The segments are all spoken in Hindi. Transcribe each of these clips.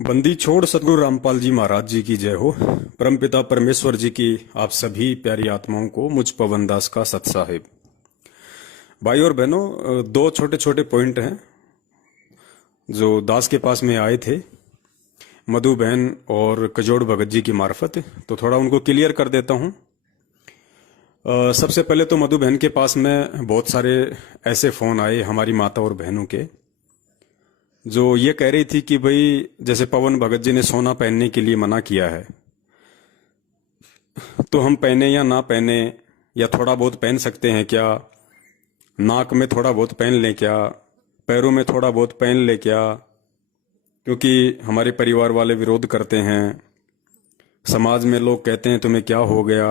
बंदी छोड़ सतगुरु रामपाल जी महाराज जी की जय हो। परमपिता परमेश्वर जी की आप सभी प्यारी आत्माओं को मुझ पवन दास का सत साहिब। भाई और बहनों, दो छोटे छोटे पॉइंट हैं जो दास के पास में आए थे मधु बहन और कजोड़ भगत जी की मार्फत, तो थोड़ा उनको क्लियर कर देता हूं। सबसे पहले तो मधु बहन के पास में बहुत सारे ऐसे फोन आए हमारी माता और बहनों के, जो ये कह रही थी कि भाई जैसे पवन भगत जी ने सोना पहनने के लिए मना किया है, तो हम पहने या ना पहने, या थोड़ा बहुत पहन सकते हैं क्या, नाक में थोड़ा बहुत पहन लें क्या, पैरों में थोड़ा बहुत पहन ले क्या, क्योंकि हमारे परिवार वाले विरोध करते हैं, समाज में लोग कहते हैं तुम्हें क्या हो गया।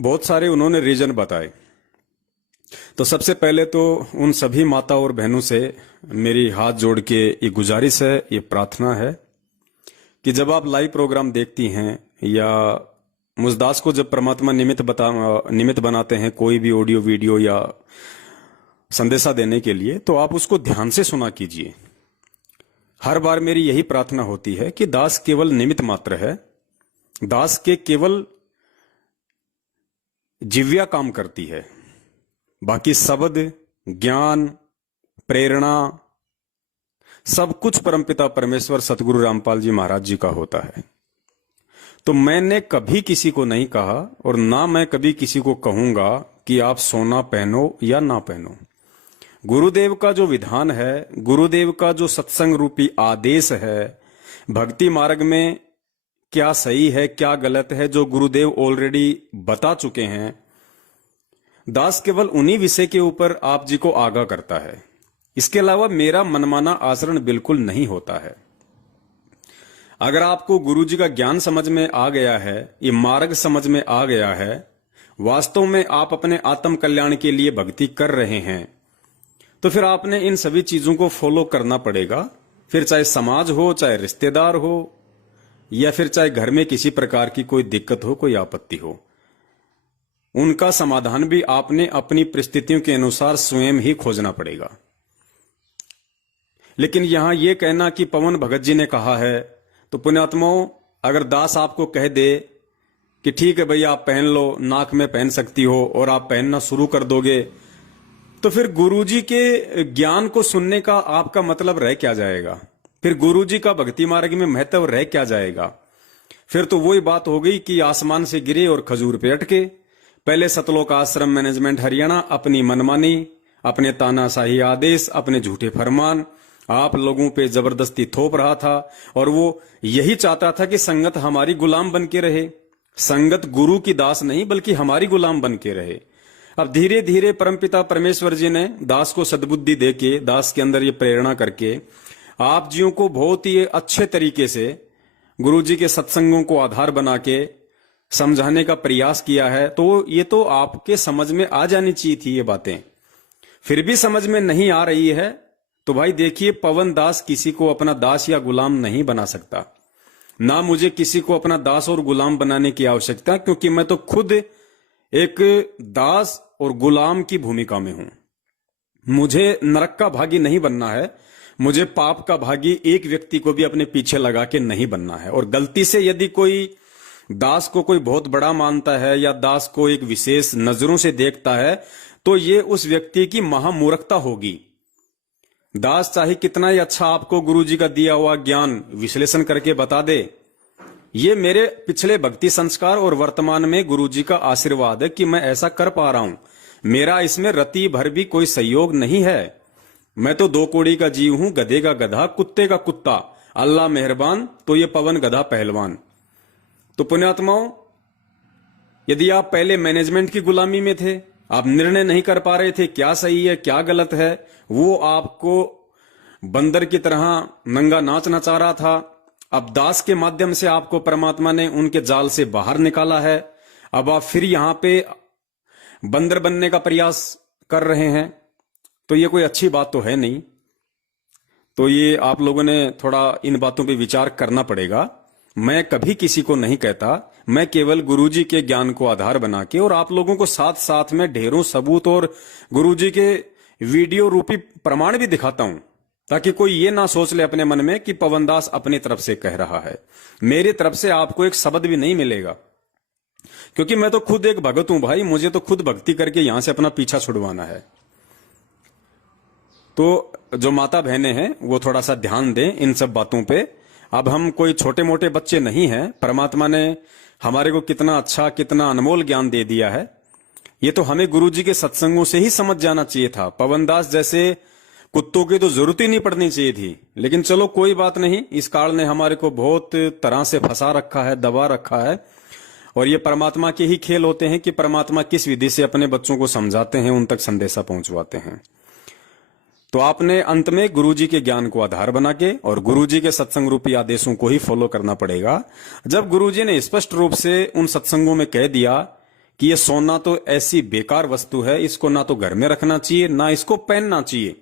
बहुत सारे उन्होंने रीजन बताए। तो सबसे पहले तो उन सभी माता और बहनों से मेरी हाथ जोड़ के ये गुजारिश है, ये प्रार्थना है कि जब आप लाइव प्रोग्राम देखती हैं या मुझदास को जब परमात्मा निमित्त बनाते हैं कोई भी ऑडियो वीडियो या संदेशा देने के लिए, तो आप उसको ध्यान से सुना कीजिए। हर बार मेरी यही प्रार्थना होती है कि दास केवल निमित्त मात्र है, दास के केवल जिव्या काम करती है, बाकी शब्द, ज्ञान, प्रेरणा सब कुछ परमपिता परमेश्वर सतगुरु रामपाल जी महाराज जी का होता है। तो मैंने कभी किसी को नहीं कहा और ना मैं कभी किसी को कहूंगा कि आप सोना पहनो या ना पहनो। गुरुदेव का जो विधान है, गुरुदेव का जो सत्संग रूपी आदेश है, भक्ति मार्ग में क्या सही है क्या गलत है, जो गुरुदेव ऑलरेडी बता चुके हैं, दास केवल उन्हीं विषय के ऊपर आप जी को आगाह करता है। इसके अलावा मेरा मनमाना आचरण बिल्कुल नहीं होता है। अगर आपको गुरु जी का ज्ञान समझ में आ गया है, ये मार्ग समझ में आ गया है, वास्तव में आप अपने आत्म कल्याण के लिए भक्ति कर रहे हैं, तो फिर आपने इन सभी चीजों को फॉलो करना पड़ेगा। फिर चाहे समाज हो, चाहे रिश्तेदार हो, या फिर चाहे घर में किसी प्रकार की कोई दिक्कत हो, कोई आपत्ति हो, उनका समाधान भी आपने अपनी परिस्थितियों के अनुसार स्वयं ही खोजना पड़ेगा। लेकिन यहां यह कहना कि पवन भगत जी ने कहा है, तो पुण्यात्माओं, अगर दास आपको कह दे कि ठीक है भाई आप पहन लो, नाक में पहन सकती हो, और आप पहनना शुरू कर दोगे, तो फिर गुरुजी के ज्ञान को सुनने का आपका मतलब रह क्या जाएगा? फिर गुरुजी का भक्ति मार्ग में महत्व रह क्या जाएगा? फिर तो वही बात हो गई कि आसमान से गिरे और खजूर पे अटके। पहले सतलोक आश्रम मैनेजमेंट हरियाणा अपनी मनमानी, अपने तानाशाही आदेश, अपने झूठे फरमान आप लोगों पे जबरदस्ती थोप रहा था, और वो यही चाहता था कि संगत हमारी गुलाम बन के रहे। संगत गुरु की दास नहीं बल्कि हमारी गुलाम बन के रहे। अब धीरे धीरे परमपिता परमेश्वर जी ने दास को सद्बुद्धि देके, दास के अंदर ये प्रेरणा करके आप जियों को बहुत ही अच्छे तरीके से गुरु जी के सत्संगों को आधार बना के समझाने का प्रयास किया है। तो ये तो आपके समझ में आ जानी चाहिए थी ये बातें। फिर भी समझ में नहीं आ रही है तो भाई देखिए, पवन दास किसी को अपना दास या गुलाम नहीं बना सकता, ना मुझे किसी को अपना दास और गुलाम बनाने की आवश्यकता, क्योंकि मैं तो खुद एक दास और गुलाम की भूमिका में हूं। मुझे नरक का भागी नहीं बनना है, मुझे पाप का भागी एक व्यक्ति को भी अपने पीछे लगा के नहीं बनना है। और गलती से यदि कोई दास को कोई बहुत बड़ा मानता है या दास को एक विशेष नजरों से देखता है, तो ये उस व्यक्ति की महामूर्खता होगी। दास चाहे कितना ही अच्छा आपको गुरुजी का दिया हुआ ज्ञान विश्लेषण करके बता दे, ये मेरे पिछले भक्ति संस्कार और वर्तमान में गुरुजी का आशीर्वाद है कि मैं ऐसा कर पा रहा हूं। मेरा इसमें रति भर भी कोई सहयोग नहीं है। मैं तो दो कोड़ी का जीव हूं, गधे का गधा, कुत्ते का कुत्ता। अल्लाह मेहरबान, तो ये पवन गधा पहलवान। तो पुण्यात्माओं, यदि आप पहले मैनेजमेंट की गुलामी में थे, आप निर्णय नहीं कर पा रहे थे क्या सही है क्या गलत है, वो आपको बंदर की तरह नंगा नाच नचा रहा था। अब दास के माध्यम से आपको परमात्मा ने उनके जाल से बाहर निकाला है। अब आप फिर यहां पे बंदर बनने का प्रयास कर रहे हैं, तो ये कोई अच्छी बात तो है नहीं। तो ये आप लोगों ने थोड़ा इन बातों पे विचार करना पड़ेगा। मैं कभी किसी को नहीं कहता, मैं केवल गुरुजी के ज्ञान को आधार बना के और आप लोगों को साथ साथ में ढेरों सबूत और गुरुजी के वीडियो रूपी प्रमाण भी दिखाता हूं ताकि कोई ये ना सोच ले अपने मन में कि पवनदास अपनी तरफ से कह रहा है। मेरी तरफ से आपको एक शब्द भी नहीं मिलेगा, क्योंकि मैं तो खुद एक भगत हूं भाई, मुझे तो खुद भक्ति करके यहां से अपना पीछा छुड़वाना है। तो जो माता बहनें हैं वो थोड़ा सा ध्यान दें इन सब बातों पे। अब हम कोई छोटे मोटे बच्चे नहीं हैं, परमात्मा ने हमारे को कितना अच्छा कितना अनमोल ज्ञान दे दिया है। ये तो हमें गुरुजी के सत्संगों से ही समझ जाना चाहिए था। पवनदास जैसे कुत्तों की तो जरूरत ही नहीं पड़नी चाहिए थी, लेकिन चलो कोई बात नहीं, इस काल ने हमारे को बहुत तरह से फंसा रखा है, दबा रखा है। और ये परमात्मा के ही खेल होते हैं कि परमात्मा किस विधि से अपने बच्चों को समझाते हैं, उन तक संदेशा पहुंचवाते हैं। तो आपने अंत में गुरुजी के ज्ञान को आधार बना के और गुरुजी के सत्संग रूपी आदेशों को ही फॉलो करना पड़ेगा। जब गुरुजी ने स्पष्ट रूप से उन सत्संगों में कह दिया कि ये सोना तो ऐसी बेकार वस्तु है, इसको ना तो घर में रखना चाहिए ना इसको पहनना चाहिए,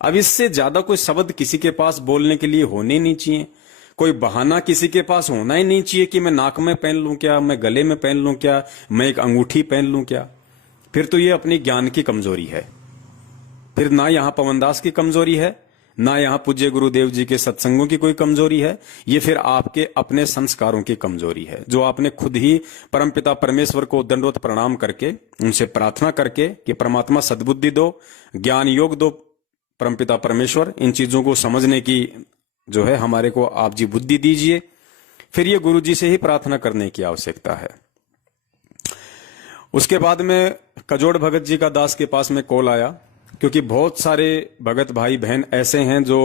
अब इससे ज्यादा कोई शब्द किसी के पास बोलने के लिए होने ही नहीं चाहिए, कोई बहाना किसी के पास होना ही नहीं चाहिए कि मैं नाक में पहन लूं क्या, मैं गले में पहन लूं क्या, मैं एक अंगूठी पहन लूं क्या। फिर तो ये अपनी ज्ञान की कमजोरी है। फिर ना यहां पवनदास की कमजोरी है, ना यहां पूज्य गुरुदेव जी के सत्संगों की कोई कमजोरी है, ये फिर आपके अपने संस्कारों की कमजोरी है, जो आपने खुद ही परमपिता परमेश्वर को दंडवत प्रणाम करके उनसे प्रार्थना करके कि परमात्मा सद्बुद्धि दो, ज्ञान योग दो, परमपिता परमेश्वर इन चीजों को समझने की जो है हमारे को आप जी बुद्धि दीजिए। फिर ये गुरु जी से ही प्रार्थना करने की आवश्यकता है। उसके बाद में कजोड़ भगत जी का दास के पास में कॉल आया, क्योंकि बहुत सारे भगत भाई बहन ऐसे हैं जो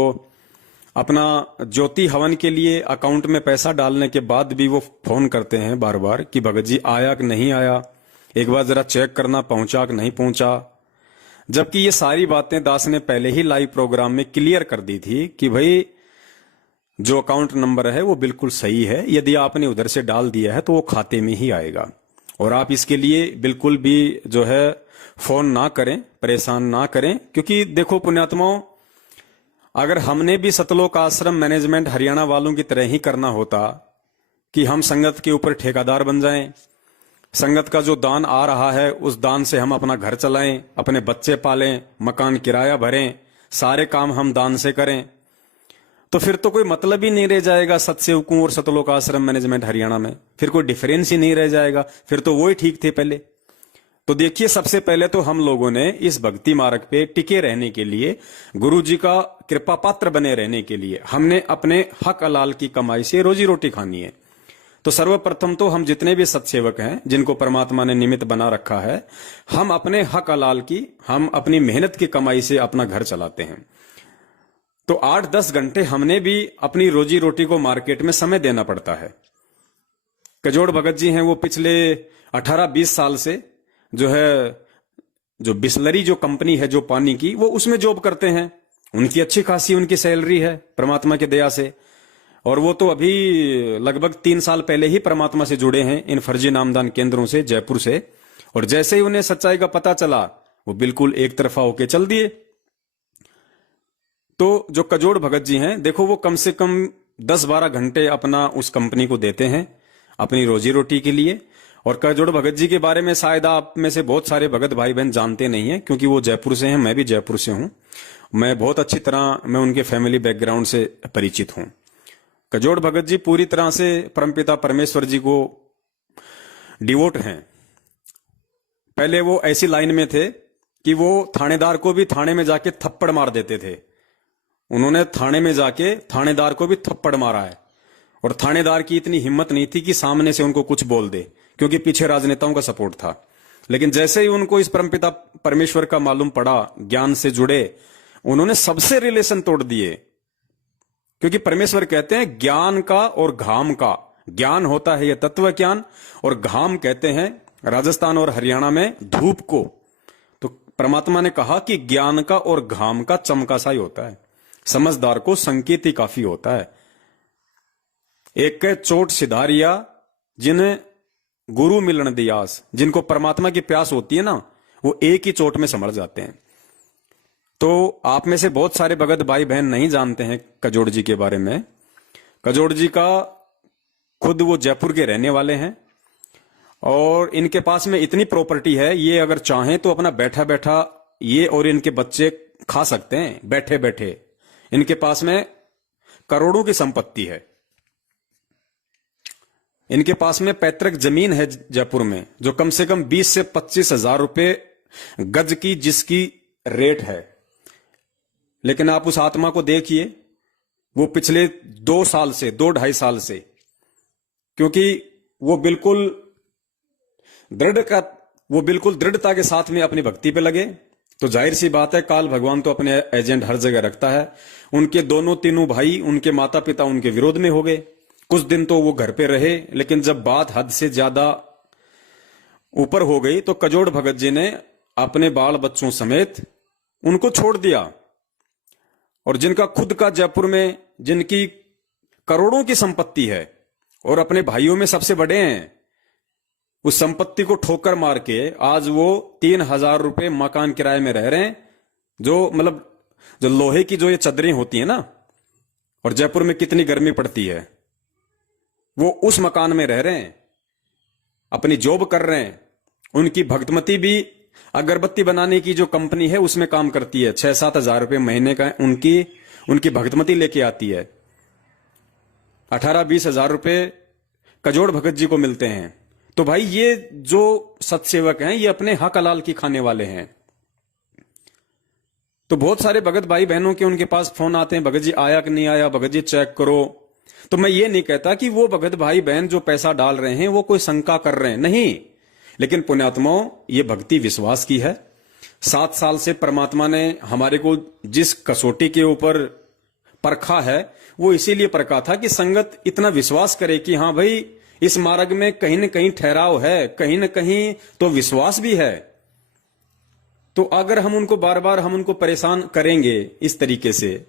अपना ज्योति हवन के लिए अकाउंट में पैसा डालने के बाद भी वो फोन करते हैं बार बार कि भगत जी आया कि नहीं आया, एक बार जरा चेक करना पहुंचा कि नहीं पहुंचा। जबकि ये सारी बातें दास ने पहले ही लाइव प्रोग्राम में क्लियर कर दी थी कि भाई जो अकाउंट नंबर है वो बिल्कुल सही है, यदि आपने उधर से डाल दिया है तो वो खाते में ही आएगा, और आप इसके लिए बिल्कुल भी जो है फोन ना करें, परेशान ना करें। क्योंकि देखो पुण्यात्माओं, अगर हमने भी सतलोक आश्रम मैनेजमेंट हरियाणा वालों की तरह ही करना होता कि हम संगत के ऊपर ठेकेदार बन जाएं, संगत का जो दान आ रहा है उस दान से हम अपना घर चलाएं, अपने बच्चे पालें, मकान किराया भरें, सारे काम हम दान से करें, तो फिर तो कोई मतलब ही नहीं रह जाएगा सतसेवकों और सतलोक आश्रम मैनेजमेंट हरियाणा में, फिर कोई डिफरेंस ही नहीं रह जाएगा, फिर तो वो ही ठीक थे पहले। तो देखिए, सबसे पहले तो हम लोगों ने इस भक्ति मार्ग पे टिके रहने के लिए, गुरु जी का कृपा पात्र बने रहने के लिए हमने अपने हक हलाल की कमाई से रोजी रोटी खानी है। तो सर्वप्रथम तो हम जितने भी सत्सेवक हैं जिनको परमात्मा ने निमित्त बना रखा है, हम अपने हक हलाल की, हम अपनी मेहनत की कमाई से अपना घर चलाते हैं। तो 8-10 घंटे हमने भी अपनी रोजी रोटी को मार्केट में समय देना पड़ता है। कजोड़ भगत जी हैं, वो पिछले 18-20 साल से जो है जो बिस्लरी जो कंपनी है जो पानी की, वो उसमें जॉब करते हैं। उनकी अच्छी खासी उनकी सैलरी है परमात्मा की दया से, और वो तो अभी लगभग 3 साल पहले ही परमात्मा से जुड़े हैं इन फर्जी नामदान केंद्रों से, जयपुर से। और जैसे ही उन्हें सच्चाई का पता चला वो बिल्कुल एक तरफा होके चल दिए। तो जो कजोड़ भगत जी हैं, देखो वो कम से कम 10-12 घंटे अपना उस कंपनी को देते हैं अपनी रोजी रोटी के लिए। और कजोड़ भगत जी के बारे में शायद आप में से बहुत सारे भगत भाई बहन जानते नहीं हैं, क्योंकि वो जयपुर से हैं, मैं भी जयपुर से हूं। मैं बहुत अच्छी तरह मैं उनके फैमिली बैकग्राउंड से परिचित हूं। कजोड़ भगत जी पूरी तरह से परमपिता परमेश्वर जी को डिवोट हैं। पहले वो ऐसी लाइन में थे कि वो थानेदार को भी थाने में जाके थप्पड़ मार देते थे। उन्होंने थाने में जाके थानेदार को भी थप्पड़ मारा है, और थानेदार की इतनी हिम्मत नहीं थी कि सामने से उनको कुछ बोल दे, क्योंकि पीछे राजनेताओं का सपोर्ट था। लेकिन जैसे ही उनको इस परमपिता परमेश्वर का मालूम पड़ा, ज्ञान से जुड़े, उन्होंने सबसे रिलेशन तोड़ दिए। क्योंकि परमेश्वर कहते हैं ज्ञान का और घाम का, ज्ञान होता है यह तत्व ज्ञान, और घाम कहते हैं राजस्थान और हरियाणा में धूप को। तो परमात्मा ने कहा कि ज्ञान का और घाम का चमका सा ही होता है, समझदार को संकेत ही काफी होता है। एक के चोट सिधारिया जिन्हें गुरु मिलन दियास, जिनको परमात्मा की प्यास होती है ना, वो एक ही चोट में समझ जाते हैं। तो आप में से बहुत सारे भगत भाई बहन नहीं जानते हैं कजोड़ जी के बारे में। कजोड़ जी का खुद वो जयपुर के रहने वाले हैं, और इनके पास में इतनी प्रॉपर्टी है, ये अगर चाहें तो अपना बैठा बैठा ये और इनके बच्चे खा सकते हैं बैठे बैठे। इनके पास में करोड़ों की संपत्ति है। इनके पास में पैतृक जमीन है जयपुर में, जो कम से कम 20 से 25 हजार रुपए गज की जिसकी रेट है। लेकिन आप उस आत्मा को देखिए, वो पिछले 2-2.5 साल से, क्योंकि वो बिल्कुल दृढ़ता के साथ में अपनी भक्ति पे लगे, तो जाहिर सी बात है काल भगवान तो अपने एजेंट हर जगह रखता है। उनके तीनों भाई, उनके माता पिता उनके विरोध में हो गए। कुछ दिन तो वो घर पे रहे, लेकिन जब बात हद से ज्यादा ऊपर हो गई तो कजोड़ भगत जी ने अपने बाल बच्चों समेत उनको छोड़ दिया। और जिनका खुद का जयपुर में, जिनकी करोड़ों की संपत्ति है और अपने भाइयों में सबसे बड़े हैं, उस संपत्ति को ठोकर मार के आज वो 3,000 रुपए मकान किराए में रह रहे हैं। जो लोहे की जो ये चदरें होती है ना, और जयपुर में कितनी गर्मी पड़ती है, वो उस मकान में रह रहे हैं, अपनी जॉब कर रहे हैं। उनकी भक्तमती भी अगरबत्ती बनाने की जो कंपनी है उसमें काम करती है। 6-7 हजार रुपए महीने का उनकी भक्तमती लेके आती है। 18-20 हजार रुपए कजोड़ भगत जी को मिलते हैं। तो भाई ये जो सत्सेवक हैं, ये अपने हक हलाल की खाने वाले हैं। तो बहुत सारे भगत भाई बहनों के उनके पास फोन आते हैं, भगत जी आया कि नहीं आया, भगत जी चेक करो। तो मैं ये नहीं कहता कि वो भगत भाई बहन जो पैसा डाल रहे हैं वो कोई शंका कर रहे हैं, नहीं। लेकिन पुण्यात्माओं, ये भक्ति विश्वास की है। 7 साल से परमात्मा ने हमारे को जिस कसौटी के ऊपर परखा है, वो इसीलिए परखा था कि संगत इतना विश्वास करे कि हाँ भाई, इस मार्ग में कहीं न कहीं ठहराव है, कहीं न कहीं तो विश्वास भी है। तो अगर हम उनको बार बार परेशान करेंगे इस तरीके से,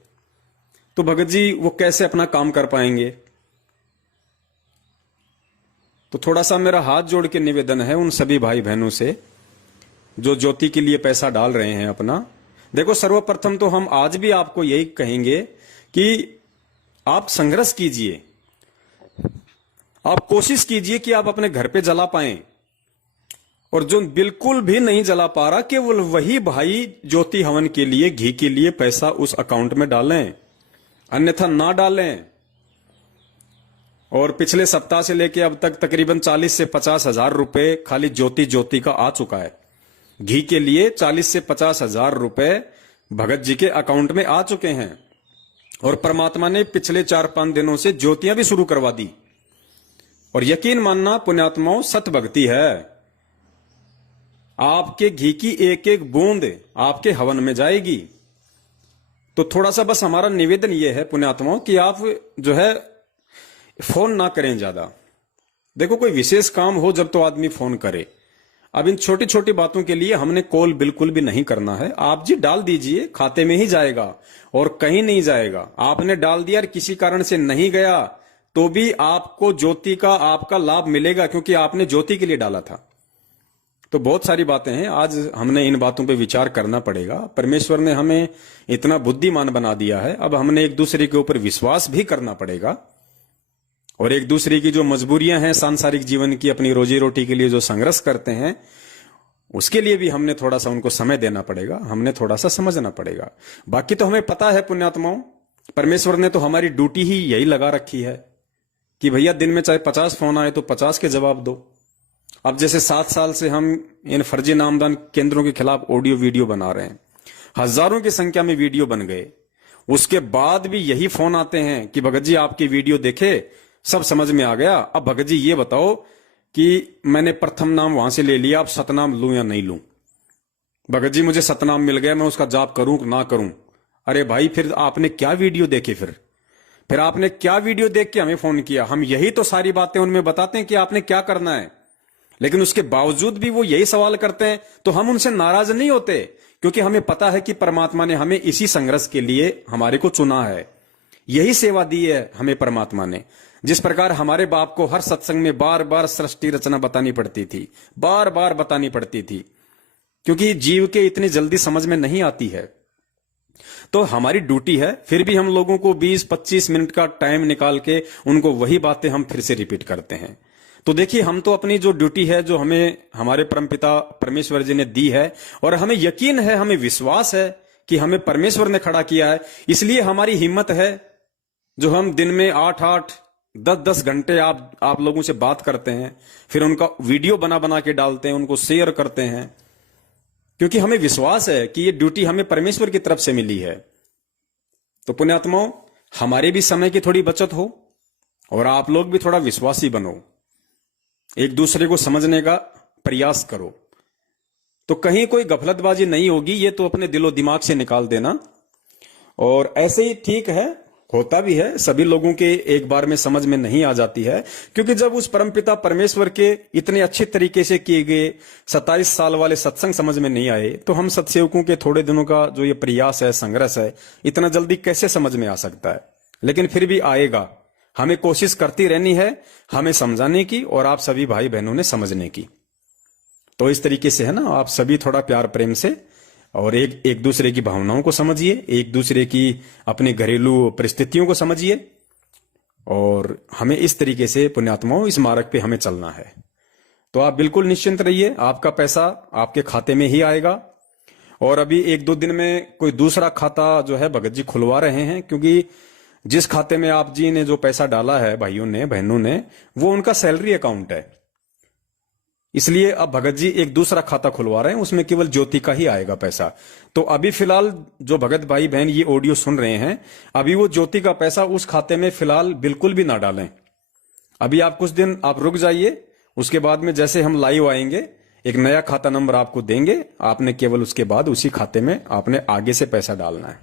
तो भगत जी वो कैसे अपना काम कर पाएंगे। तो थोड़ा सा मेरा हाथ जोड़ के निवेदन है उन सभी भाई बहनों से जो ज्योति के लिए पैसा डाल रहे हैं अपना। देखो, सर्वप्रथम तो हम आज भी आपको यही कहेंगे कि आप संघर्ष कीजिए, आप कोशिश कीजिए कि आप अपने घर पे जला पाएं। और जो बिल्कुल भी नहीं जला पा रहा, केवल वही भाई ज्योति हवन के लिए, घी के लिए पैसा उस अकाउंट में डालें, अन्यथा ना डालें। और पिछले सप्ताह से लेकर अब तक तकरीबन 40 से 50 हजार रुपए खाली ज्योति का आ चुका है। घी के लिए 40 से 50 हजार रुपए भगत जी के अकाउंट में आ चुके हैं। और परमात्मा ने पिछले 4-5 दिनों से ज्योतियां भी शुरू करवा दी। और यकीन मानना पुण्यात्माओं, सत भक्ति है। आपके घी की एक एक बूंद आपके हवन में जाएगी। तो थोड़ा सा बस हमारा निवेदन यह है पुण्यात्माओं कि आप जो है फोन ना करें ज्यादा। देखो, कोई विशेष काम हो जब तो आदमी फोन करे। अब इन छोटी छोटी बातों के लिए हमने कॉल बिल्कुल भी नहीं करना है। आप जी डाल दीजिए, खाते में ही जाएगा और कहीं नहीं जाएगा। आपने डाल दिया और किसी कारण से नहीं गया तो भी आपको ज्योति का आपका लाभ मिलेगा, क्योंकि आपने ज्योति के लिए डाला था। तो बहुत सारी बातें हैं, आज हमने इन बातों पे विचार करना पड़ेगा। परमेश्वर ने हमें इतना बुद्धिमान बना दिया है, अब हमने एक दूसरे के ऊपर विश्वास भी करना पड़ेगा। और एक दूसरे की जो मजबूरियां हैं सांसारिक जीवन की, अपनी रोजी रोटी के लिए जो संघर्ष करते हैं, उसके लिए भी हमने थोड़ा सा उनको समय देना पड़ेगा, हमने थोड़ा सा समझना पड़ेगा। बाकी तो हमें पता है पुण्यात्माओं, परमेश्वर ने तो हमारी ड्यूटी ही यही लगा रखी है कि भैया दिन में चाहे 50 फोन आए तो 50 के जवाब दो। अब जैसे 7 साल से हम इन फर्जी नामदान केंद्रों के खिलाफ ऑडियो वीडियो बना रहे हैं, हजारों की संख्या में वीडियो बन गए, उसके बाद भी यही फोन आते हैं कि भगत जी आपकी वीडियो देखे, सब समझ में आ गया। अब भगत जी ये बताओ कि मैंने प्रथम नाम वहां से ले लिया, अब सतनाम लूं या नहीं लूं। भगत जी मुझे सतनाम मिल गया, मैं उसका जाप करूं ना करूं। अरे भाई, फिर आपने क्या वीडियो देखे, फिर आपने क्या वीडियो देख के हमें फोन किया। हम यही तो सारी बातें उनमें बताते हैं कि आपने क्या करना है, लेकिन उसके बावजूद भी वो यही सवाल करते हैं। तो हम उनसे नाराज नहीं होते, क्योंकि हमें पता है कि परमात्मा ने हमें इसी संघर्ष के लिए हमारे को चुना है, यही सेवा दी है हमें परमात्मा ने। जिस प्रकार हमारे बाप को हर सत्संग में बार बार सृष्टि रचना बतानी पड़ती थी, बार बार बतानी पड़ती थी, क्योंकि जीव के इतनी जल्दी समझ में नहीं आती है। तो हमारी ड्यूटी है, फिर भी हम लोगों को 20-25 मिनट का टाइम निकाल के उनको वही बातें हम फिर से रिपीट करते हैं। तो देखिए, हम तो अपनी जो ड्यूटी है, जो हमें हमारे परमपिता परमेश्वर जी ने दी है, और हमें यकीन है, हमें विश्वास है कि हमें परमेश्वर ने खड़ा किया है। इसलिए हमारी हिम्मत है जो हम दिन में 8-8 10-10 घंटे आप लोगों से बात करते हैं, फिर उनका वीडियो बना बना के डालते हैं, उनको शेयर करते हैं, क्योंकि हमें विश्वास है कि ये ड्यूटी हमें परमेश्वर की तरफ से मिली है। तो पुण्यात्माओं, हमारे भी समय की थोड़ी बचत हो और आप लोग भी थोड़ा विश्वासी बनो, एक दूसरे को समझने का प्रयास करो। तो कहीं कोई गफलतबाजी नहीं होगी, ये तो अपने दिलो दिमाग से निकाल देना। और ऐसे ही ठीक है, होता भी है, सभी लोगों के एक बार में समझ में नहीं आ जाती है, क्योंकि जब उस परमपिता परमेश्वर के इतने अच्छे तरीके से किए गए 27 साल वाले सत्संग समझ में नहीं आए, तो हम सत्सेवकों के थोड़े दिनों का जो ये प्रयास है, संघर्ष है, इतना जल्दी कैसे समझ में आ सकता है। लेकिन फिर भी आएगा। हमें कोशिश करती रहनी है, हमें समझाने की और आप सभी भाई बहनों ने समझने की। तो इस तरीके से है ना, आप सभी थोड़ा प्यार प्रेम से और एक दूसरे की भावनाओं को समझिए, एक दूसरे की अपनी घरेलू परिस्थितियों को समझिए, और हमें इस तरीके से पुण्यात्माओं इस मार्ग पे हमें चलना है। तो आप बिल्कुल निश्चिंत रहिए, आपका पैसा आपके खाते में ही आएगा। और अभी 1-2 दिन में कोई दूसरा खाता जो है भगत जी खुलवा रहे हैं, क्योंकि जिस खाते में आप जी ने जो पैसा डाला है भाइयों ने बहनों ने, वो उनका सैलरी अकाउंट है। इसलिए अब भगत जी एक दूसरा खाता खुलवा रहे हैं, उसमें केवल ज्योति का ही आएगा पैसा। तो अभी फिलहाल जो भगत भाई बहन ये ऑडियो सुन रहे हैं, अभी वो ज्योति का पैसा उस खाते में फिलहाल बिल्कुल भी ना डालें। अभी आप कुछ दिन आप रुक जाइए, उसके बाद में जैसे हम लाइव आएंगे एक नया खाता नंबर आपको देंगे, आपने केवल उसके बाद उसी खाते में आपने आगे से पैसा डालना है।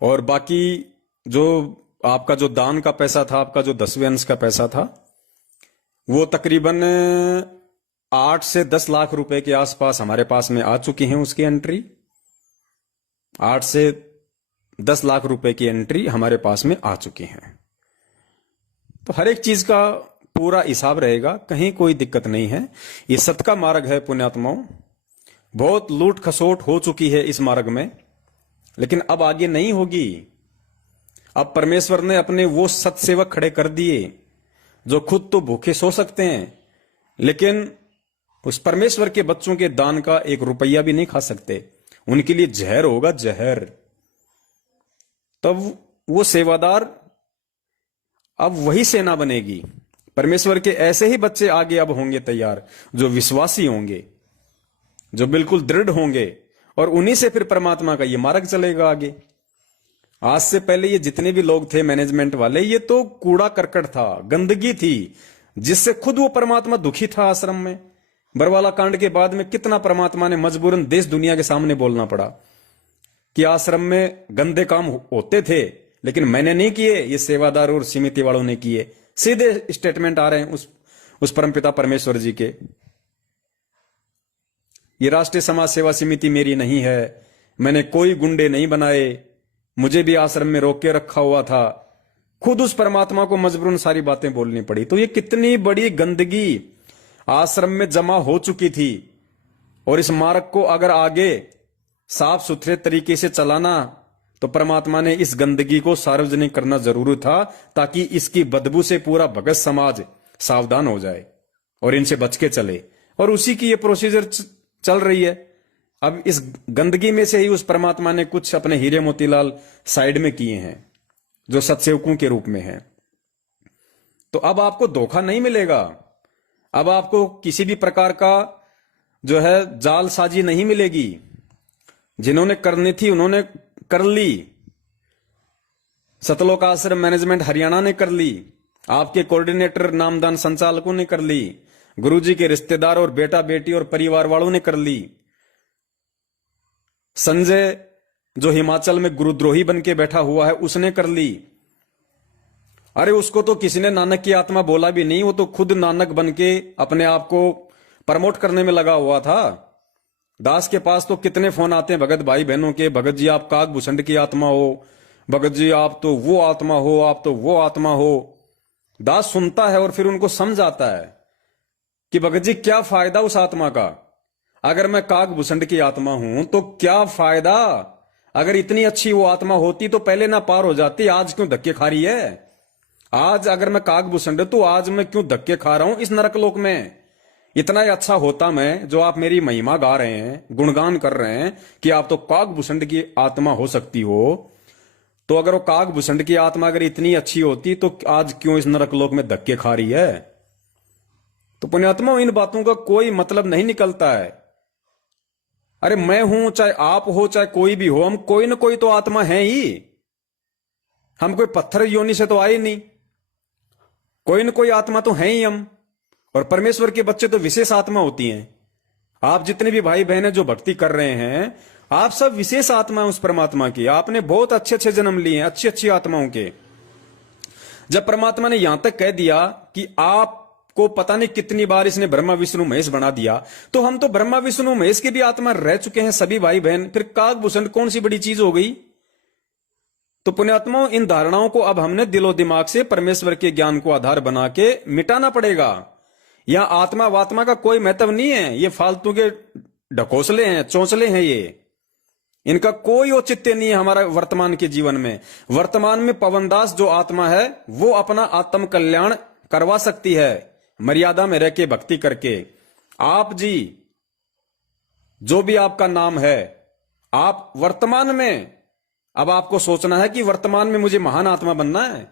और बाकी जो आपका जो दान का पैसा था, आपका जो 10वें अंश का पैसा था, वो तकरीबन 8 से 10 लाख रुपए के आसपास हमारे पास में आ चुकी हैं। उसकी एंट्री 8 से 10 लाख रुपए की एंट्री हमारे पास में आ चुकी है। तो हर एक चीज का पूरा हिसाब रहेगा, कहीं कोई दिक्कत नहीं है। ये सत का मार्ग है पुण्यात्माओं। बहुत लूट खसोट हो चुकी है इस मार्ग में, लेकिन अब आगे नहीं होगी। अब परमेश्वर ने अपने वो सत्सेवक खड़े कर दिए जो खुद तो भूखे सो सकते हैं, लेकिन उस परमेश्वर के बच्चों के दान का 1 रुपया भी नहीं खा सकते। उनके लिए जहर होगा, जहर। तब वो सेवादार, अब वही सेना बनेगी। परमेश्वर के ऐसे ही बच्चे आगे अब होंगे तैयार, जो विश्वासी होंगे, जो बिल्कुल दृढ़ होंगे, और उन्हीं से फिर परमात्मा का ये मार्ग चलेगा आगे। आज से पहले ये जितने भी लोग थे मैनेजमेंट वाले, ये तो कूड़ा करकट था, गंदगी थी, जिससे खुद वो परमात्मा दुखी था आश्रम में। बरवाला कांड के बाद में कितना परमात्मा ने मजबूरन देश दुनिया के सामने बोलना पड़ा कि आश्रम में गंदे काम होते थे, लेकिन मैंने नहीं किए, ये सेवादार और समिति वालों ने किए। सीधे स्टेटमेंट आ रहे हैं उस परमपिता परमेश्वर जी के। ये राष्ट्रीय समाज सेवा समिति मेरी नहीं है, मैंने कोई गुंडे नहीं बनाए, मुझे भी आश्रम में रोक के रखा हुआ था। खुद उस परमात्मा को मजबूरन सारी बातें बोलनी पड़ी। तो ये कितनी बड़ी गंदगी आश्रम में जमा हो चुकी थी, और इस मार्ग को अगर आगे साफ सुथरे तरीके से चलाना, तो परमात्मा ने इस गंदगी को सार्वजनिक करना जरूरी था, ताकि इसकी बदबू से पूरा भगत समाज सावधान हो जाए और इनसे बच के चले। और उसी की ये प्रोसीजर चल रही है। अब इस गंदगी में से ही उस परमात्मा ने कुछ अपने हीरे मोतीलाल साइड में किए हैं, जो सत्सेवकों के रूप में हैं। तो अब आपको धोखा नहीं मिलेगा, अब आपको किसी भी प्रकार का जो है जालसाजी नहीं मिलेगी। जिन्होंने करनी थी उन्होंने कर ली। सतलोक आश्रम मैनेजमेंट हरियाणा ने कर ली, आपके कोऑर्डिनेटर नामदान संचालकों ने कर ली, गुरुजी के रिश्तेदार और बेटा बेटी और परिवार वालों ने कर ली। संजय जो हिमाचल में गुरुद्रोही बन के बैठा हुआ है, उसने कर ली। अरे उसको तो किसी ने नानक की आत्मा बोला भी नहीं, वो तो खुद नानक बन के अपने आप को प्रमोट करने में लगा हुआ था। दास के पास तो कितने फोन आते हैं भगत भाई बहनों के, भगत जी आप काग भूषण की आत्मा हो, भगत जी आप तो वो आत्मा हो, आप तो वो आत्मा हो। दास सुनता है और फिर उनको समझ आता है कि भगत जी क्या फायदा उस आत्मा का। अगर मैं काग भूषण की आत्मा हूं तो क्या फायदा, अगर इतनी अच्छी वो आत्मा होती तो पहले ना पार हो जाती, आज क्यों धक्के खा रही है। आज अगर मैं काग भूषण तो आज मैं क्यों धक्के खा रहा हूं इस नरक लोक में। इतना ही अच्छा होता मैं, जो आप मेरी महिमा गा रहे हैं, गुणगान कर रहे हैं कि आप तो काकभूषण की आत्मा हो सकती हो। तो अगर वो काकभूषण की आत्मा अगर इतनी अच्छी होती तो आज क्यों इस नरकलोक में धक्के खा रही है? तो पुण्यात्मा, इन बातों का कोई मतलब नहीं निकलता है। अरे मैं हूं, चाहे आप हो, चाहे कोई भी हो, हम कोई ना कोई तो आत्मा है ही। हम कोई पत्थर योनि से तो आए नहीं, कोई ना कोई आत्मा तो है ही हम। और परमेश्वर के बच्चे तो विशेष आत्मा होती हैं। आप जितने भी भाई बहन जो भक्ति कर रहे हैं, आप सब विशेष आत्मा उस परमात्मा की। आपने बहुत अच्छे अच्छे जन्म लिए हैं, अच्छी अच्छी आत्माओं के। जब परमात्मा ने यहां तक कह दिया कि आपको पता नहीं कितनी बार इसने ब्रह्मा विष्णु महेश बना दिया, तो हम तो ब्रह्मा विष्णु महेश के भी आत्मा रह चुके हैं सभी भाई बहन। फिर काकभूषण कौन सी बड़ी चीज हो गई? तो पुण्यात्माओं, इन धारणाओं को अब हमने दिलो दिमाग से परमेश्वर के ज्ञान को आधार बना के मिटाना पड़ेगा। यहां आत्मा वात्मा का कोई महत्व नहीं है। ये फालतू के ढकोसले हैं, चौंचले हैं। ये इनका कोई औचित्य नहीं है हमारा वर्तमान के जीवन में। वर्तमान में पवनदास जो आत्मा है वो अपना आत्म कल्याण करवा सकती है, मर्यादा में रह के भक्ति करके। आप जी, जो भी आपका नाम है, आप वर्तमान में अब आपको सोचना है कि वर्तमान में मुझे महान आत्मा बनना है,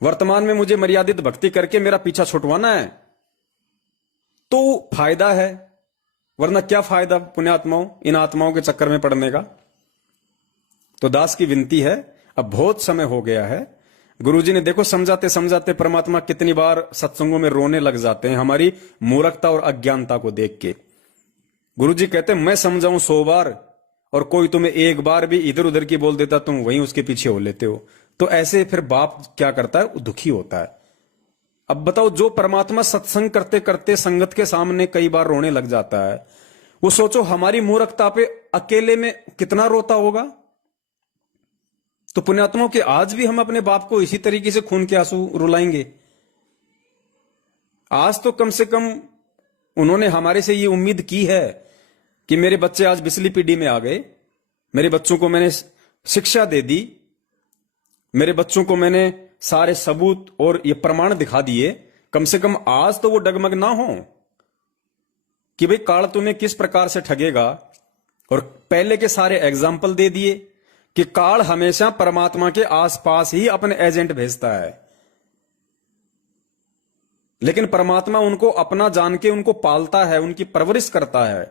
वर्तमान में मुझे मर्यादित भक्ति करके मेरा पीछा छुटवाना है, तो फायदा है। वरना क्या फायदा पुण्यात्माओं इन आत्माओं के चक्कर में पड़ने का? तो दास की विनती है, अब बहुत समय हो गया है। गुरुजी ने देखो समझाते समझाते परमात्मा कितनी बार सत्संगों में रोने लग जाते हैं हमारी मूर्खता और अज्ञानता को देख के। गुरुजी कहते हैं मैं समझाऊं 100 बार और कोई तुम्हें एक बार भी इधर उधर की बोल देता, तुम वहीं उसके पीछे हो लेते हो। तो ऐसे फिर बाप क्या करता है? दुखी होता है। अब बताओ, जो परमात्मा सत्संग करते करते संगत के सामने कई बार रोने लग जाता है, वो सोचो हमारी मूर्खता पे अकेले में कितना रोता होगा। तो पुण्यात्माओं के आज भी हम अपने बाप को इसी तरीके से खून के आंसू रुलाएंगे? आज तो कम से कम उन्होंने हमारे से ये उम्मीद की है कि मेरे बच्चे आज बिस्ली पीढ़ी में आ गए, मेरे बच्चों को मैंने शिक्षा दे दी, मेरे बच्चों को मैंने सारे सबूत और ये प्रमाण दिखा दिए। कम से कम आज तो वो डगमग ना हो कि भाई काल तुम्हें किस प्रकार से ठगेगा। और पहले के सारे एग्जाम्पल दे दिए कि काल हमेशा परमात्मा के आसपास ही अपने एजेंट भेजता है, लेकिन परमात्मा उनको अपना जान के उनको पालता है, उनकी परवरिश करता है,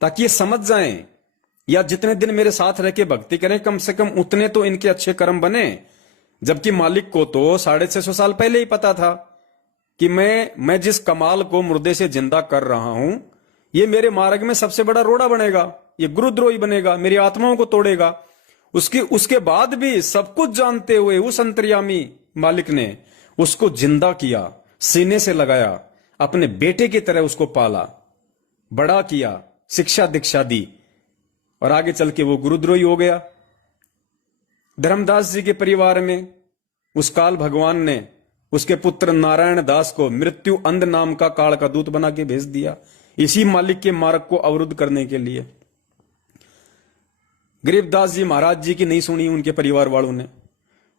ताकि ये समझ जाएं या जितने दिन मेरे साथ रह के भक्ति करें कम से कम उतने तो इनके अच्छे कर्म बने। जबकि मालिक को तो 650 साल पहले ही पता था कि मैं जिस कमाल को मुर्दे से जिंदा कर रहा हूं, ये मेरे मार्ग में सबसे बड़ा रोड़ा बनेगा, ये गुरुद्रोही बनेगा, मेरी आत्माओं को तोड़ेगा। उसके बाद भी सब कुछ जानते हुए उस अंतर्यामी मालिक ने उसको जिंदा किया, सीने से लगाया, अपने बेटे की तरह उसको पाला, बड़ा किया, शिक्षा दीक्षा दी, और आगे चल के वो गुरुद्रोही हो गया। धर्मदास जी के परिवार में उस काल भगवान ने उसके पुत्र नारायण दास को मृत्यु अंध नाम का काल का दूत बना के भेज दिया, इसी मालिक के मार्ग को अवरुद्ध करने के लिए। गरीबदास जी महाराज जी की नहीं सुनी उनके परिवार वालों ने,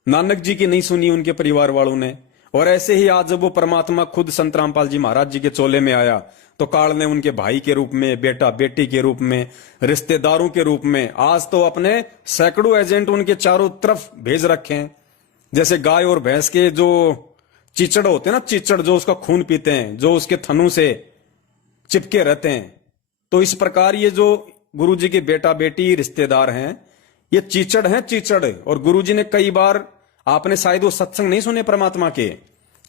नानक जी की नहीं सुनी उनके परिवार वालों ने, और ऐसे ही आज जब वो परमात्मा खुद संत रामपाल जी महाराज जी के चोले में आया तो काल ने उनके भाई के रूप में, बेटा बेटी के रूप में, रिश्तेदारों के रूप में आज तो अपने सैकड़ों एजेंट उनके चारों तरफ भेज रखे हैं। जैसे गाय और भैंस के जो चिचड़ होते हैं ना, चिचड़ जो उसका खून पीते हैं, जो उसके थनों से चिपके रहते हैं, तो इस प्रकार ये जो गुरुजी के बेटा बेटी रिश्तेदार हैं, ये चीचड़ हैं, चीचड़। और गुरुजी ने कई बार, आपने शायद वो सत्संग नहीं सुने परमात्मा के,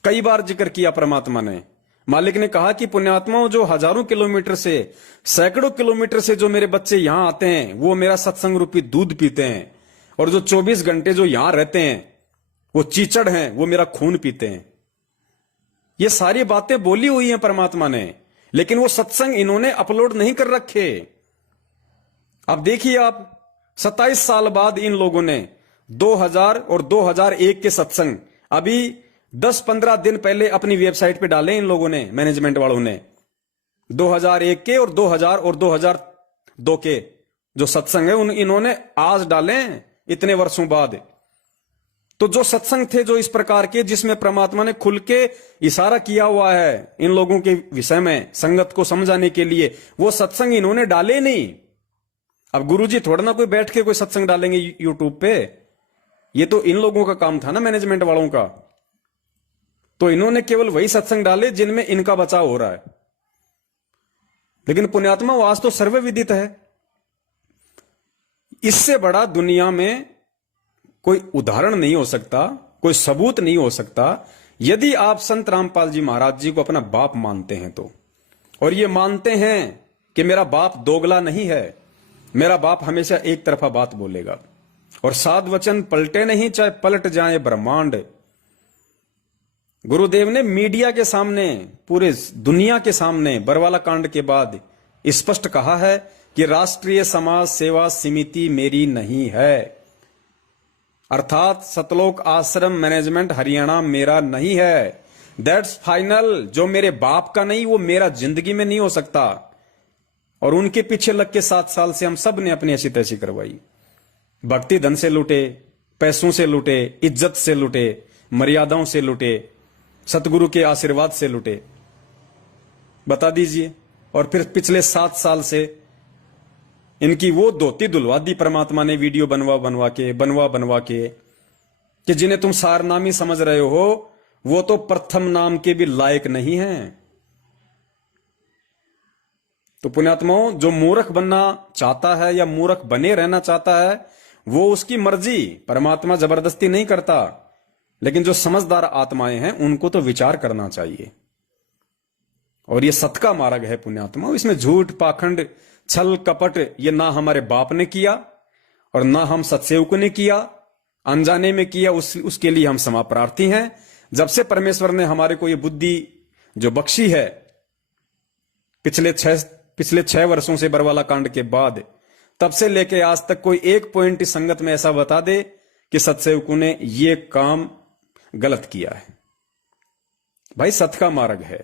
कई बार जिक्र किया परमात्मा ने। मालिक ने कहा कि पुण्यात्माओं, जो हजारों किलोमीटर से, सैकड़ों किलोमीटर से जो मेरे बच्चे यहां आते हैं वो मेरा सत्संग रूपी दूध पीते हैं, और जो 24 घंटे जो यहां रहते हैं वो चीचड़ हैं, वो मेरा खून पीते हैं। ये सारी बातें बोली हुई हैं परमात्मा ने, लेकिन वो सत्संग इन्होंने अपलोड नहीं कर रखे। अब देखिए आप, 27 साल बाद इन लोगों ने 2000 और 2001 के सत्संग अभी 10-15 दिन पहले अपनी वेबसाइट पे डाले इन लोगों ने, मैनेजमेंट वालों ने। 2001 के और 2000 और 2002 के जो सत्संग है इन्होंने आज डाले इतने वर्षों बाद। तो जो सत्संग थे जो इस प्रकार के, जिसमें परमात्मा ने खुल के इशारा किया हुआ है इन लोगों के विषय में संगत को समझाने के लिए, वो सत्संग इन्होंने डाले नहीं। अब गुरुजी थोड़ा ना कोई बैठ के कोई सत्संग डालेंगे यूट्यूब पे, ये तो इन लोगों का काम था ना, मैनेजमेंट वालों का। तो इन्होंने केवल वही सत्संग डाले जिनमें इनका बचाव हो रहा है। लेकिन पुण्यात्मा वास तो सर्वविदित है, इससे बड़ा दुनिया में कोई उदाहरण नहीं हो सकता, कोई सबूत नहीं हो सकता, यदि आप संत रामपाल जी महाराज जी को अपना बाप मानते हैं तो, और ये मानते हैं कि मेरा बाप दोगला नहीं है, मेरा बाप हमेशा एक तरफा बात बोलेगा और साध वचन पलटे नहीं, चाहे पलट जाए ब्रह्मांड। गुरुदेव ने मीडिया के सामने, पूरे दुनिया के सामने बरवाला कांड के बाद स्पष्ट कहा है कि राष्ट्रीय समाज सेवा समिति मेरी नहीं है, अर्थात सतलोक आश्रम मैनेजमेंट हरियाणा मेरा नहीं है। That's final. जो मेरे बाप का नहीं वो मेरा जिंदगी में नहीं हो सकता। और उनके पीछे लग के 7 साल से हम सब ने अपनी ऐसी तैसी करवाई, भक्ति धन से लूटे, पैसों से लूटे, इज्जत से लूटे, मर्यादाओं से लूटे, सतगुरु के आशीर्वाद से लूटे, बता दीजिए। और फिर पिछले 7 साल से इनकी वो धोती दुलवा दी परमात्मा ने, वीडियो बनवा बनवा के कि जिन्हें तुम सारनामी समझ रहे हो वो तो प्रथम नाम के भी लायक नहीं हैं। तो पुण्यात्माओं, जो मूर्ख बनना चाहता है या मूर्ख बने रहना चाहता है वो उसकी मर्जी, परमात्मा जबरदस्ती नहीं करता। लेकिन जो समझदार आत्माएं हैं उनको तो विचार करना चाहिए। और ये सत का मार्ग है पुण्यात्मा, इसमें झूठ पाखंड छल कपट ये ना हमारे बाप ने किया और ना हम सत्सेवक ने किया, अनजाने में किया, उसके लिए हम क्षमा प्रार्थी हैं। जब से परमेश्वर ने हमारे को ये बुद्धि जो बख्शी है पिछले 6 वर्षों से बरवाला कांड के बाद, तब से लेके आज तक कोई एक पॉइंट इस संगत में ऐसा बता दे कि सत्सेवकों ने ये काम गलत किया है। भाई सत का मार्ग है,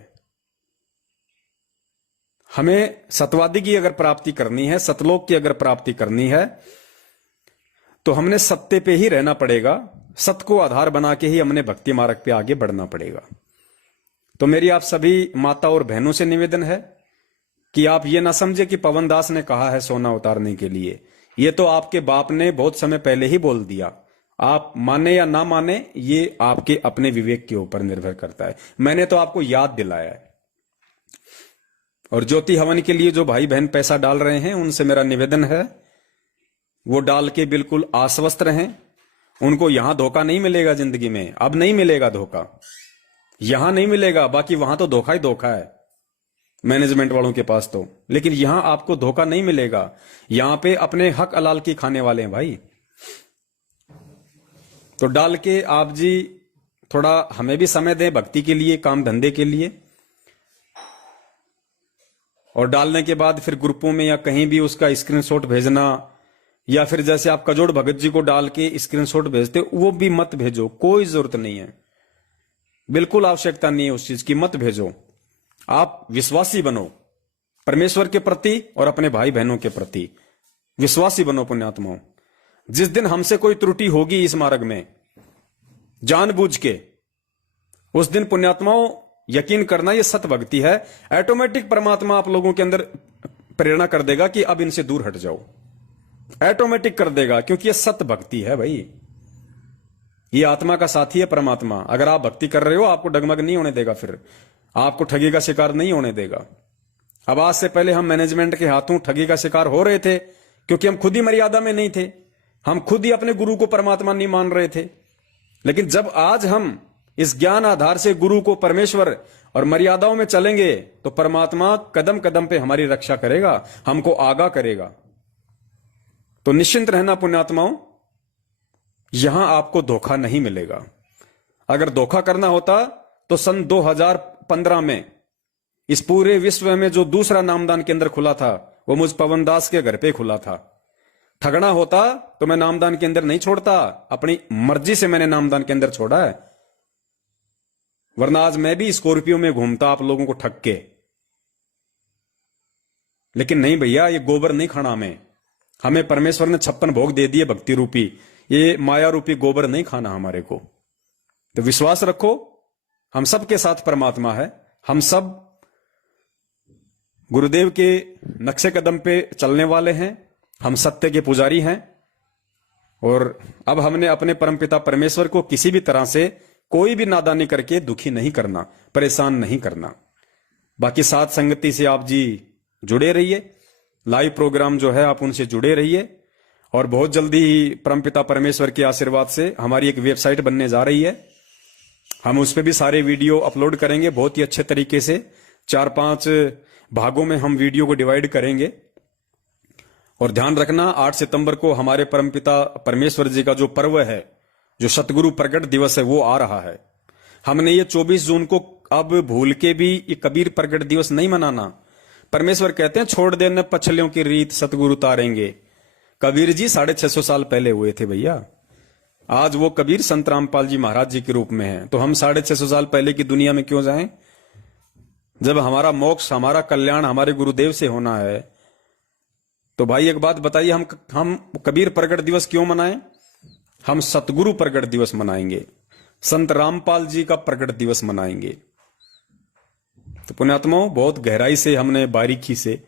हमें सतवादी की अगर प्राप्ति करनी है, सतलोक की अगर प्राप्ति करनी है तो हमने सत्य पे ही रहना पड़ेगा, सत को आधार बना के ही हमने भक्ति मार्ग पे आगे बढ़ना पड़ेगा। तो मेरी आप सभी माता और बहनों से निवेदन है कि आप ये ना समझे कि पवन दास ने कहा है सोना उतारने के लिए, ये तो आपके बाप ने बहुत समय पहले ही बोल दिया। आप माने या ना माने ये आपके अपने विवेक के ऊपर निर्भर करता है। मैंने तो आपको याद दिलाया है। और ज्योति हवन के लिए जो भाई बहन पैसा डाल रहे हैं उनसे मेरा निवेदन है वो डाल के बिल्कुल आश्वस्त रहें। उनको यहां धोखा नहीं मिलेगा जिंदगी में, अब नहीं मिलेगा धोखा, यहां नहीं मिलेगा। बाकी वहां तो धोखा ही धोखा है मैनेजमेंट वालों के पास तो, लेकिन यहां आपको धोखा नहीं मिलेगा। यहां पे अपने हक हलाल की खाने वाले हैं भाई। तो डाल के आप जी थोड़ा हमें भी समय दें भक्ति के लिए, काम धंधे के लिए, और डालने के बाद फिर ग्रुपों में या कहीं भी उसका स्क्रीनशॉट भेजना, या फिर जैसे आप कजोड़ भगत जी को डाल के स्क्रीनशॉट भेजते वो भी मत भेजो, कोई जरूरत नहीं है, बिल्कुल आवश्यकता नहीं है उस चीज की, मत भेजो। आप विश्वासी बनो परमेश्वर के प्रति और अपने भाई बहनों के प्रति, विश्वासी बनो पुण्यात्माओं। जिस दिन हमसे कोई त्रुटि होगी इस मार्ग में जानबूझ के, उस दिन पुण्यात्माओं यकीन करना ये सत भक्ति है, ऑटोमेटिक परमात्मा आप लोगों के अंदर प्रेरणा कर देगा कि अब इनसे दूर हट जाओ, ऑटोमेटिक कर देगा, क्योंकि ये सत भक्ति है भाई। ये आत्मा का साथी है परमात्मा। अगर आप भक्ति कर रहे हो आपको डगमग नहीं होने देगा, फिर आपको ठगी का शिकार नहीं होने देगा। अब आज से पहले हम मैनेजमेंट के हाथों ठगी का शिकार हो रहे थे क्योंकि हम खुद ही मर्यादा में नहीं थे, हम खुद ही अपने गुरु को परमात्मा नहीं मान रहे थे। लेकिन जब आज हम इस ज्ञान आधार से गुरु को परमेश्वर और मर्यादाओं में चलेंगे तो परमात्मा कदम कदम पे हमारी रक्षा करेगा, हमको आगाह करेगा। तो निश्चिंत रहना पुण्यात्माओं, यहां आपको धोखा नहीं मिलेगा। अगर धोखा करना होता तो सन 2015 में इस पूरे विश्व में जो दूसरा नामदान केंद्र खुला था वो मुझ पवन दास के घर पे खुला था। ठगना होता तो मैं नामदान केंद्र नहीं छोड़ता, अपनी मर्जी से मैंने नामदान केंद्र छोड़ा है, वरना आज मैं भी स्कॉर्पियो में घूमता आप लोगों को ठग के। लेकिन नहीं भैया, ये गोबर नहीं खाना हमें परमेश्वर ने 56 भोग दे दिए भक्ति रूपी, ये माया रूपी गोबर नहीं खाना हमारे को। तो विश्वास रखो, हम सब के साथ परमात्मा है, हम सब गुरुदेव के नक्शे कदम पे चलने वाले हैं, हम सत्य के पुजारी हैं। और अब हमने अपने परमपिता परमेश्वर को किसी भी तरह से कोई भी नादानी करके दुखी नहीं करना, परेशान नहीं करना। बाकी साथ संगति से आप जी जुड़े रहिए, लाइव प्रोग्राम जो है आप उनसे जुड़े रहिए। और बहुत जल्दी ही परमपिता परमेश्वर के आशीर्वाद से हमारी एक वेबसाइट बनने जा रही है, हम उस पर भी सारे वीडियो अपलोड करेंगे बहुत ही अच्छे तरीके से। 4-5 भागों में हम वीडियो को डिवाइड करेंगे। और ध्यान रखना, 8 सितंबर को हमारे परमपिता परमेश्वर जी का जो पर्व है, जो सतगुरु प्रगट दिवस है, वो आ रहा है। हमने ये 24 जून को अब भूल के भी ये कबीर प्रगट दिवस नहीं मनाना। परमेश्वर कहते हैं छोड़ देने पछलियों की रीत सतगुरु तारेंगे। कबीर जी 650 साल पहले हुए थे भैया। आज वो कबीर संत रामपाल जी महाराज जी के रूप में हैं, तो हम 650 साल पहले की दुनिया में क्यों जाएं? जब हमारा मोक्ष, हमारा कल्याण हमारे गुरुदेव से होना है, तो भाई एक बात बताइए, हम कबीर प्रगट दिवस क्यों मनाएं? हम सतगुरु प्रगट दिवस मनाएंगे, संत रामपाल जी का प्रगट दिवस मनाएंगे। तो पुण्यात्माओं, बहुत गहराई से हमने बारीकी से,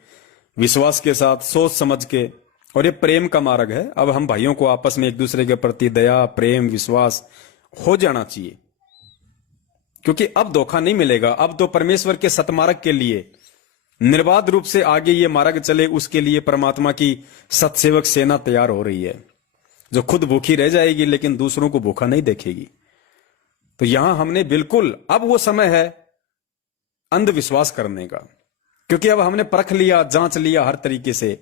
विश्वास के साथ, सोच समझ के, और ये प्रेम का मार्ग है। अब हम भाइयों को आपस में एक दूसरे के प्रति दया, प्रेम, विश्वास हो जाना चाहिए, क्योंकि अब धोखा नहीं मिलेगा। अब तो परमेश्वर के सतमार्ग के लिए निर्बाध रूप से आगे ये मार्ग चले, उसके लिए परमात्मा की सतसेवक सेना तैयार हो रही है, जो खुद भूखी रह जाएगी लेकिन दूसरों को भूखा नहीं देखेगी। तो यहां हमने बिल्कुल, अब वो समय है अंधविश्वास करने का, क्योंकि अब हमने परख लिया, जांच लिया हर तरीके से।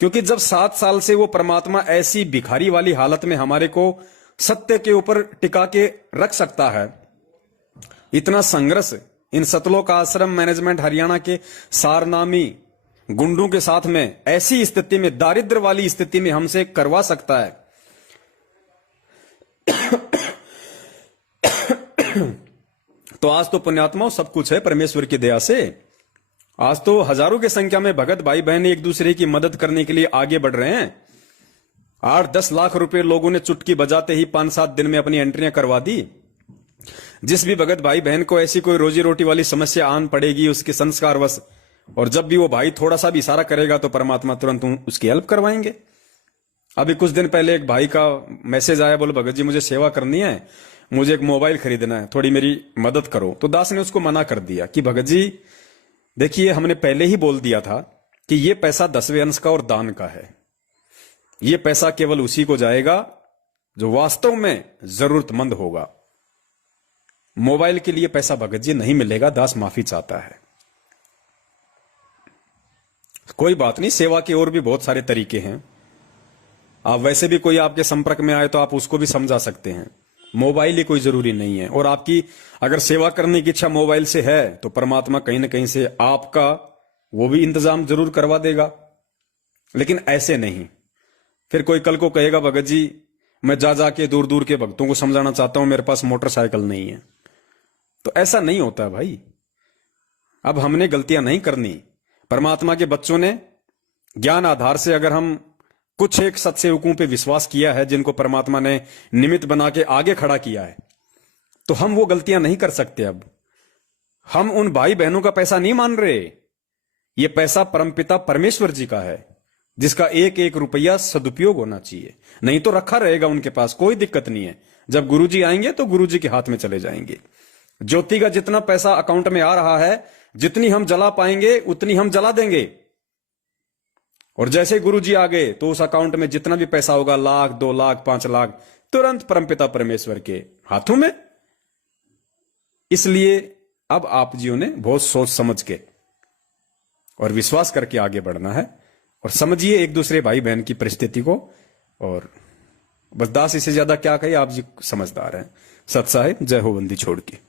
क्योंकि जब 7 साल से वो परमात्मा ऐसी भिखारी वाली हालत में हमारे को सत्य के ऊपर टिका के रख सकता है, इतना संघर्ष इन सतलोक आश्रम मैनेजमेंट हरियाणा के सारनामी गुंडों के साथ में, ऐसी स्थिति में, दारिद्र वाली स्थिति में हमसे करवा सकता है। तो आज तो पुण्यात्माओं सब कुछ है परमेश्वर की दया से। आज तो हजारों की संख्या में भगत भाई बहन एक दूसरे की मदद करने के लिए आगे बढ़ रहे हैं। 8-10 लाख रुपए लोगों ने चुटकी बजाते ही 5-7 दिन में अपनी एंट्रियां करवा दी। जिस भी भगत भाई बहन को ऐसी कोई रोजी रोटी वाली समस्या आन पड़ेगी उसके संस्कारवश, और जब भी वो भाई थोड़ा सा भी इशारा करेगा तो परमात्मा तुरंत उसकी हेल्प करवाएंगे। अभी कुछ दिन पहले एक भाई का मैसेज आया, बोले भगत जी मुझे सेवा करनी है, मुझे एक मोबाइल खरीदना है, थोड़ी मेरी मदद करो। तो दास ने उसको मना कर दिया कि भगत जी देखिए, हमने पहले ही बोल दिया था कि ये पैसा 10वें अंश का और दान का है। ये पैसा केवल उसी को जाएगा जो वास्तव में जरूरतमंद होगा। मोबाइल के लिए पैसा भगत जी नहीं मिलेगा, दास माफी चाहता है। कोई बात नहीं, सेवा के और भी बहुत सारे तरीके हैं। आप वैसे भी कोई आपके संपर्क में आए तो आप उसको भी समझा सकते हैं, मोबाइल ही कोई जरूरी नहीं है। और आपकी अगर सेवा करने की इच्छा मोबाइल से है तो परमात्मा कहीं ना कहीं से आपका वो भी इंतजाम जरूर करवा देगा, लेकिन ऐसे नहीं। फिर कोई कल को कहेगा भगत जी मैं जा जाके दूर दूर के भक्तों को समझाना चाहता हूं, मेरे पास मोटरसाइकिल नहीं है। तो ऐसा नहीं होता भाई। अब हमने गलतियां नहीं करनी। परमात्मा के बच्चों ने ज्ञान आधार से अगर हम कुछ एक सत्सेवकों पे विश्वास किया है, जिनको परमात्मा ने निमित्त बना के आगे खड़ा किया है, तो हम वो गलतियां नहीं कर सकते। अब हम उन भाई बहनों का पैसा नहीं मान रहे। ये पैसा परमपिता परमेश्वर जी का है, जिसका एक एक रुपया सदुपयोग होना चाहिए, नहीं तो रखा रहेगा उनके पास, कोई दिक्कत नहीं है। जब गुरुजी आएंगे तो गुरुजी के हाथ में चले जाएंगे। ज्योति का जितना पैसा अकाउंट में आ रहा है, जितनी हम जला पाएंगे उतनी हम जला देंगे। और जैसे गुरुजी आ गए तो उस अकाउंट में जितना भी पैसा होगा, 1 लाख, 2 लाख, 5 लाख, तुरंत परमपिता परमेश्वर के हाथों में। इसलिए अब आप जियों ने बहुत सोच समझ के और विश्वास करके आगे बढ़ना है, और समझिए एक दूसरे भाई बहन की परिस्थिति को। और बस दास इससे ज्यादा क्या कहे, आप जी समझदार हैं। सत साहिब, जय हो बंदी छोड़ के।